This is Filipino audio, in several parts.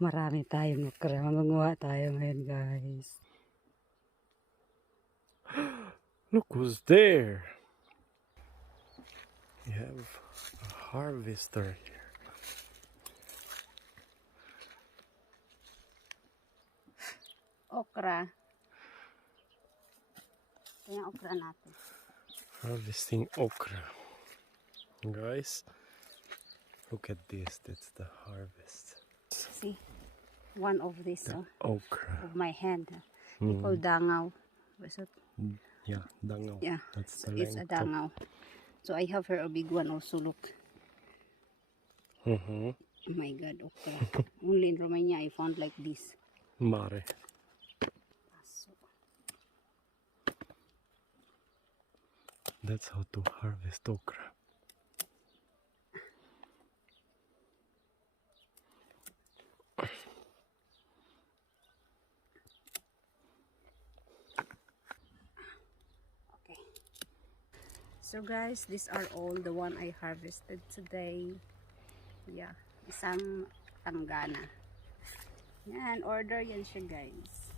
Marami tayong okra. Mangunguha tayo ngayon, guys. Look who's there. We have a harvester here. Okra. Ito yung okra natin. Harvesting okra. Guys, look at this. That's the harvest. See? One of this Okra. of my hand. They call dangaw. Yeah, dangaw. Yeah, That's the it's a length of. dangaw. So I have here a big one also, look. Mm-hmm. Oh my god, okra. Only in Romania I found like this. Mare. So, That's how to harvest okra. okay. So guys, these are all the one I harvested today. Yeah, isang tanggana. Yan, order yan siya, guys.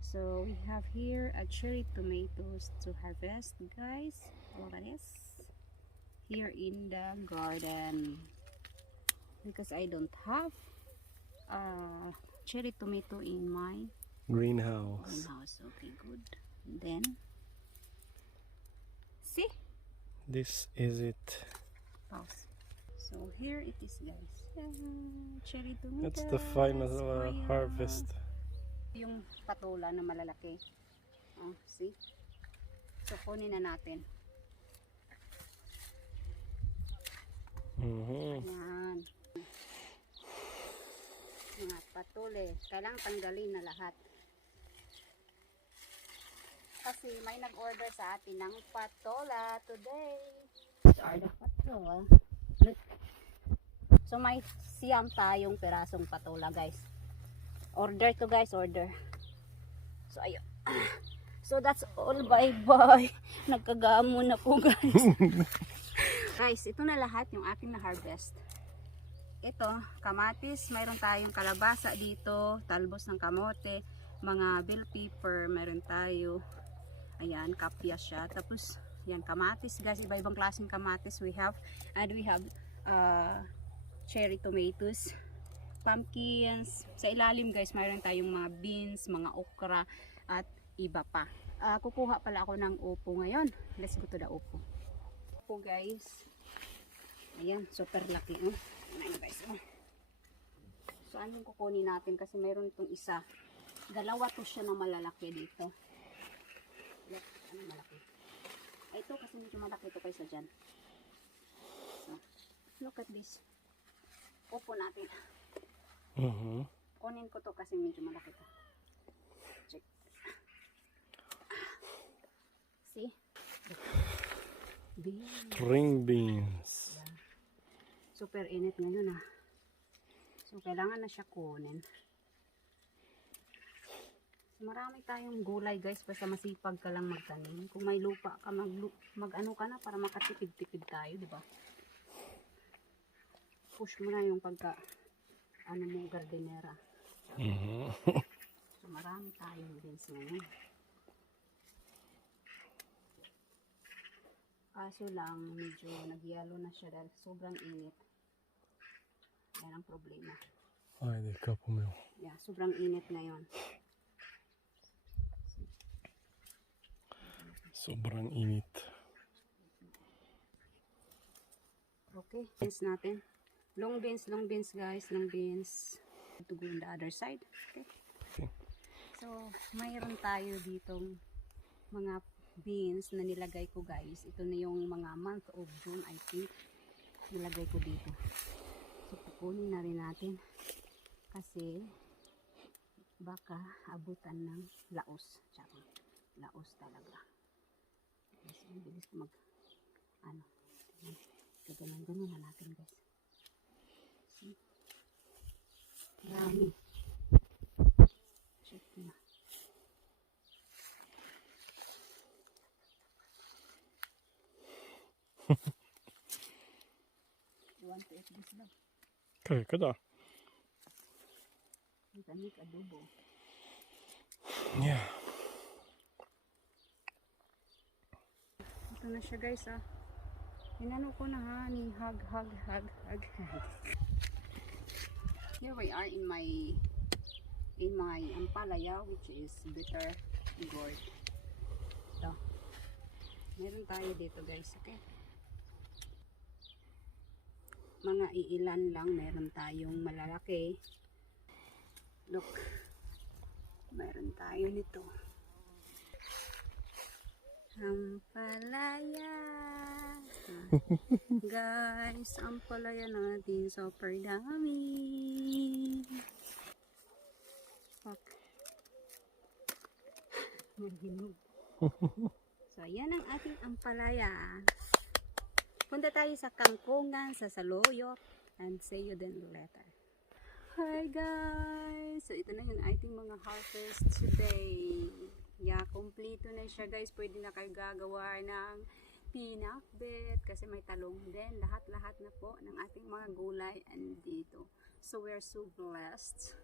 So we have here a cherry tomatoes to harvest, guys. Look at this. Here in the garden. Because I don't have cherry tomato in my Greenhouse. greenhouse. Okay, good. And then, see? This is it. Pause. So here it is, guys. Cherry tomato. That's the final harvest. Yung patola na malalaki. Oh, see? So kunin na natin. Mm-hmm. Yan. Mga patole. Kailangang tanggalin na lahat. Kasi may nag-order sa atin ng patola today. These are the patola. So may siyam tayong perasong patola, guys. Order to, guys, order. So ayun. So that's all, bye-bye. Nagkagamo na po, guys. Guys, ito na lahat yung aking na harvest. Ito, kamatis, mayroon tayong kalabasa dito, talbos ng kamote, mga bell pepper, mayroon tayo. Ayan, kapya siya. Tapos, yan, kamatis, guys, iba-ibang klaseng kamatis we have. And we have cherry tomatoes, pumpkins. Sa ilalim, guys, mayroon tayong mga beans, mga okra, at iba pa. Kukuha pala ako ng upo ngayon. Let's go to the upo. Upo, guys. Ayan, super laki. Ayan, guys. So, anong kukunin natin? Kasi mayroon itong isa. Dalawa to siya na malalaki dito. Look, ano malaki? Ay, ito kasi medyo malaki ito kaysa dyan. So, look at this. Upo natin. Mm-hmm. Kunin ko to kasi medyo malaki to. Check. See? Beans. String beans. Yeah. Super init ngayon So kailangan na siya kunin. So, marami tayong gulay, guys, basta masipag ka lang magtanim. Kung may lupa ka, mag-ano ka na para makatipid-tipid tayo, di ba? Push mo na yung pagka mo, gardenera. Mm-hmm. So, marami tayong beans ngayon. Kaso lang, medyo nagyalo na siya dahil sobrang init. Yan ang problema. Ay, di ka pumiyo. Yeah, sobrang init ngayon. Sobrang init. Okay, beans natin. Long beans, guys. Long beans. To go on the other side. Okay. So, mayroon tayo ditong mga beans na nilagay ko, guys. Ito na yung mga month of June, I think. Nilagay ko dito. So, pupunin na rin natin. Kasi, baka abutan ng laos. Tsaka, laos talaga. So, bilis ko gaganon na natin, guys. See? Marami. Check na. You want to eat this, love? Kaya ka da. Tanik adobo. Yeah. Ito na siya guys ah. Inano ko na ha, ni hug. Here we are in my ampalaya, which is bitter gourd. So, meron tayo dito guys, okay? Mga iilan lang, meron tayong malalaki. Look, meron tayo nito. Ampalaya. Guys, ampalaya natin super dami. Okay. Marhinog. So, yan ang ating ampalaya. Punta tayo sa kangkungan, sa saluyot, and see you then later. Hi guys! So, ito na yung ating mga harvest today. Yeah, kompleto na siya guys. Pwede na kayo gagawa ng pinakbet kasi may talong din. Lahat-lahat na po ng ating mga gulay andito. So, we're so blessed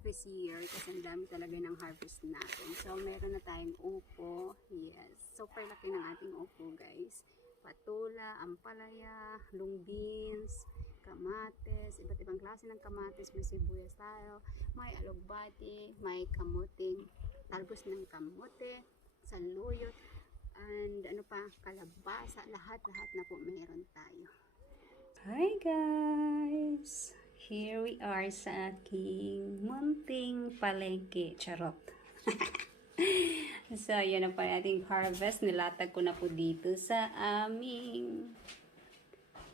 this year kasi ang dami talaga ng harvest natin. So, meron na tayong upo. Yes, super laki ng ating upo guys. Patula, ampalaya, long beans, kamates, iba't ibang klase ng kamates, may sibuyas tayo, may alugbati, may kamuting, talbos ng kamote, saluyot, and ano pa, kalabasa, lahat-lahat na po meron tayo. Hi guys! Here we are sa aking munting palengke. Charot! So, yan na pa ating harvest. Nilatag ko na po dito sa aming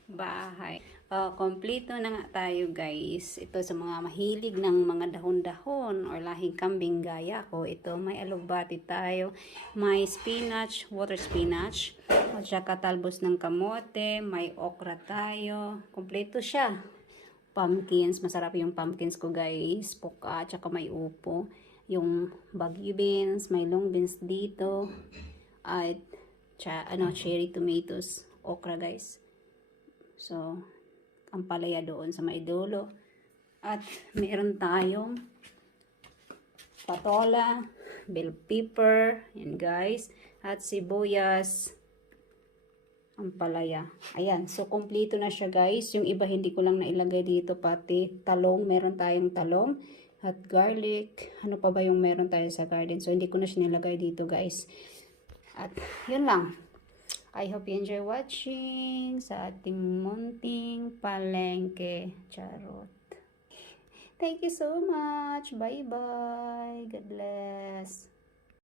bahay. Kompleto na nga tayo guys. Ito sa mga mahilig ng mga dahon-dahon or lahing kambing gaya ko. Ito may alugbati tayo. May spinach, water spinach. At saka talbos ng kamote. May okra tayo. Kompleto siya. Pumpkins. Masarap yung pumpkins ko guys. Puka. At saka may upo. Yung bagyo beans, may long beans dito, at cherry tomatoes, okra guys. So, ampalaya doon sa may dulo. At meron tayong patola, bell pepper, yan guys, at sibuyas, ampalaya. Ayan, so kompleto na siya guys. Yung iba hindi ko lang nailagay dito, pati talong, meron tayong talong. At garlic, ano pa ba yung meron tayo sa garden. So, hindi ko na sinilagay dito, guys. At, yun lang. I hope you enjoy watching sa ating munting palengke. Charot. Thank you so much. Bye-bye. God bless.